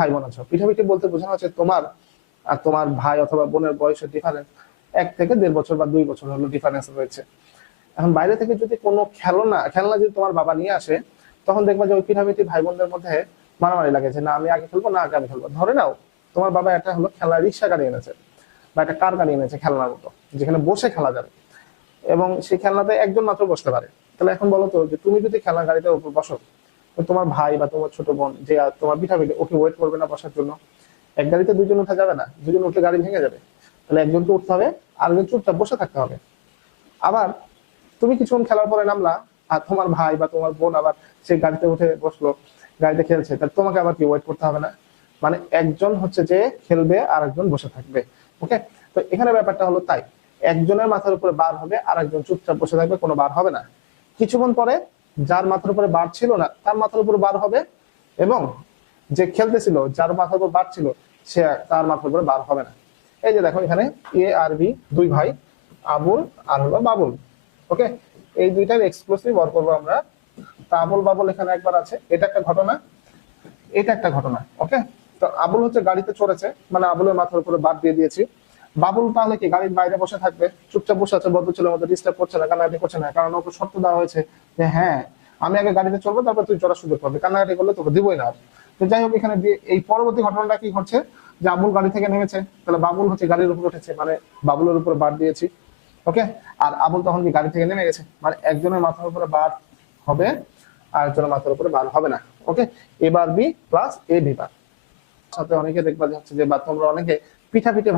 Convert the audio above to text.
ভাই বোন আছো। পিঠাপিঠি বলতে বোঝানো হচ্ছে তোমার আর তোমার ভাই অথবা বোনের বয়সের ডিফারেন্স এক থেকে দেড় বছর বা দুই বছর হলো ডিফারেন্স রয়েছে। এখন বাইরে থেকে যদি কোনো খেলনা খেলনা যদি তোমার বাবা নিয়ে আসে, তখন দেখবা যে ওই পিঠাপিঠি ভাই বোনদের মধ্যে মারামারি লাগে যে, না, আমি আগে খেলব, না, আগে আমি খেলব। ধরে নাও, তোমার বাবা একটা হলো খেলনা রিক্সা গাড়ি এনেছে বা একটা কার গাড়ি এনেছে খেলনার মতো, যেখানে বসে খেলা যাবে। এবং সেই খেলনাতে একজন মাত্র বসতে পারে। তাহলে এখন বলো তো যে, তুমি যদি গাড়িটার উপর বসো তোমার ভাই বা তোমার ছোট বোন যে তোমার পিঠাপিঠি ওকে ওয়েট করবে না বসার জন্য। এক গাড়িতে দুজন উঠা যাবে না। দুজন উঠলে গাড়ি ভেঙে যাবে। তাহলে একজনকে উঠতে হবে, আরেকজন চুপচাপ বসে থাকতে হবে। আবার তুমি কিছুক্ষণ খেলার পরে নামলা, আর তোমার ভাই বা তোমার বোন আবার সেই গাড়িতে উঠে বসল, গাড়িতে খেলছে তাহলে তোমাকে আবার কি ওয়েট করতে হবে না? মানে একজন হচ্ছে যে খেলবে আর একজন বসে থাকবে। ওকে তো এখানে ব্যাপারটা হলো তাই। একজনের মাথার উপরে বার হবে আর একজন চুপচাপ বসে থাকবে, কোনো বার হবে না। কিছুক্ষণ পরে যার মাথার উপরে বার ছিল না, তার মাথার উপরে বার হবে এবং যে খেলতেছিল, যার মাথার উপর বার ছিল, সে তার মাথার উপরে বার হবে না। এই যে দেখো, এখানে এ আর বি দুই ভাই, আবুল আর হলো বাবুল, ওকে? এই দুইটার এক্সক্লুসিভ ওয়ার করব আমরা। আবুল, বাবুল এখানে একবার আছে। এটা একটা ঘটনা, এটা একটা ঘটনা, ওকে? তো আবুল হচ্ছে গাড়িতে চড়েছে মানে আবুলের মাথার উপরে বাদ দিয়ে দিয়েছি। বাবুল তাহলে কি গাড়ির বাইরে বসে থাকবে? চুপচাপ বসে আছে বদ্ধ ছেলের মধ্যে ডিস্টার্ব করছে না, কান্নাকাটি করছে না। কারণ ওকে শর্ত দেওয়া হয়েছে যে হ্যাঁ আমি আগে গাড়িতে চলবো তারপর তুই চড়ার সুযোগ পাবি। কান্নাকাটি করলে তোকে দিবই না তো যাই হোক, এখানে এই পরবর্তী ঘটনাটা কি ঘটছে? যে আবুল গাড়ি থেকে নেমেছে। তাহলে বাবুল হচ্ছে গাড়ির উপর উঠেছে মানে বাবুলের উপরে বার দিয়েছি। ওকে? আর আবুল তখন কি গাড়ি থেকে নেমে গেছে? মানে একজনের মাথার উপরে বার হবে আর একজনের মাথার উপরে বার হবে না। ওকে? এবার B plus A B bar. সাথে অনেকে দেখবা যে হচ্ছে যে, বা তোমরা অনেকে পিঠা পিঠে